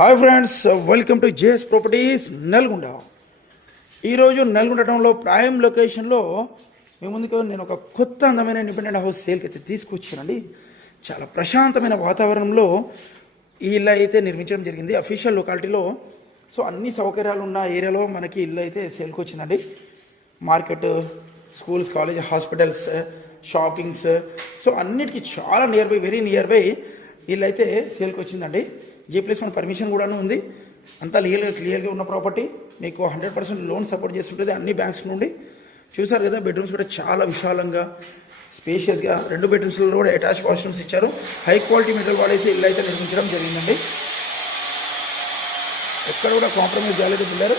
Hi friends, welcome to JS properties Nalgonda. ఈరోజు నల్గొండ టౌన్లో prime లొకేషన్లో మీ ముందుకు నేను ఒక కొత్త అందమైన ఇండిపెండెంట్ హౌస్ సేల్కి అయితే తీసుకొచ్చానండి. చాలా ప్రశాంతమైన వాతావరణంలో ఈ ఇల్లు అయితే నిర్మించడం జరిగింది అఫీషియల్ లొకాలిటీలో. సో అన్ని సౌకర్యాలు ఉన్న ఏరియాలో మనకి ఇల్లు అయితే సేల్కి వచ్చిందండి. Market, schools, college, hospitals, shoppings, so అన్నిటికీ చాలా near by, very near by ఇల్లు అయితే సేల్కి వచ్చిందండి. G+1 పర్మిషన్ కూడా ఉంది. అంతా క్లియర్గా ఉన్న ప్రాపర్టీ. మీకు 100% లోన్ సపోర్ట్ చేస్తుంటుంది అన్ని బ్యాంక్స్ నుండి. చూసారు కదా, బెడ్రూమ్స్ కూడా చాలా విశాలంగా, స్పేషియస్గా, 2 బెడ్రూమ్స్లో కూడా అటాచ్ వాష్రూమ్స్ ఇచ్చారు. హై క్వాలిటీ మెటీరియల్ వాడేసి ఇల్లు అయితే నిర్మించడం జరిగిందండి. ఎక్కడ కూడా కాంప్రమైజ్ కాలేదు పిల్లలు.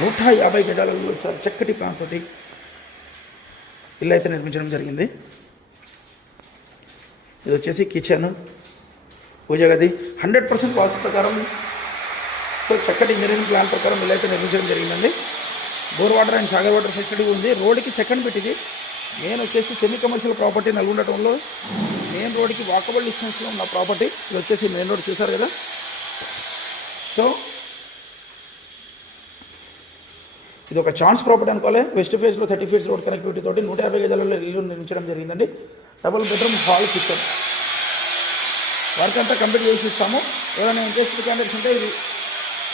నూట 50 గజాలలో చాలా చక్కటి ప్లాన్ తోటి ఇల్లు అయితే నిర్మించడం జరిగింది. ఇది వచ్చేసి కిచెన్, పూజ గది, 100% వాస్తు ప్రకారం, సో చక్కటి ఇంజనీరింగ్ ప్లాన్ ప్రకారం ఇల్లు అయితే నిర్మించడం జరిగిందండి. Bore water and Sagar water facility ఉంది. రోడ్డుకి సెకండ్ బిట్ ఇది. మెయిన్ వచ్చేసి సెమీ కమర్షియల్ ప్రాపర్టీ నల్గొండ టౌన్లో మెయిన్ రోడ్డుకి వాకబుల్ డిస్టెన్స్లో ఉన్న ప్రాపర్టీ. ఇది వచ్చేసి మెయిన్ రోడ్ చూసారు కదా. సో ఇది ఒక ఛాన్స్ ప్రాపర్టీ అనుకోవాలి. వెస్ట్ ఫేస్లో 30 ఫీట్స్ రోడ్ కనెక్టివిటీ తోటి 150 గజాలలో ఇల్లు నిర్మించడం జరిగిందండి. Double bedroom, hall, kitchen work అంతా కంప్లీట్ చేసి ఇస్తాము. ఎవరైనా ఇంట్రెస్టెడ్ క్యాండిడేట్స్ ఉంటే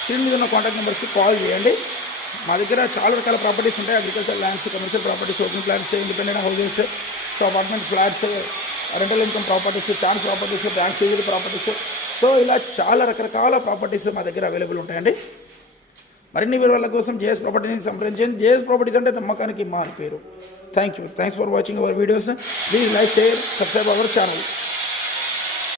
స్క్రీన్ మీద ఉన్న కాంటాక్ట్ నెంబర్స్కి కాల్ చేయండి. మా దగ్గర చాలా రకాల ప్రాపర్టీస్ ఉంటాయి. Agriculture lands, commercial properties, open flats, independent houses, so apartment flats, rental income properties, chance properties, bank CG properties, so ఇలా చాలా రకరకాల ప్రాపర్టీస్ మా దగ్గర అవైలబుల్ ఉంటాయండి. మరిన్ని వివరాల కోసం జేఎస్ ప్రాపర్టీని సంప్రదించండి. జేఎస్ ప్రాపర్టీస్ అంటే నమ్మకానికి మారు పేరు. Thanks for watching our videos. Please like, share, subscribe our channel.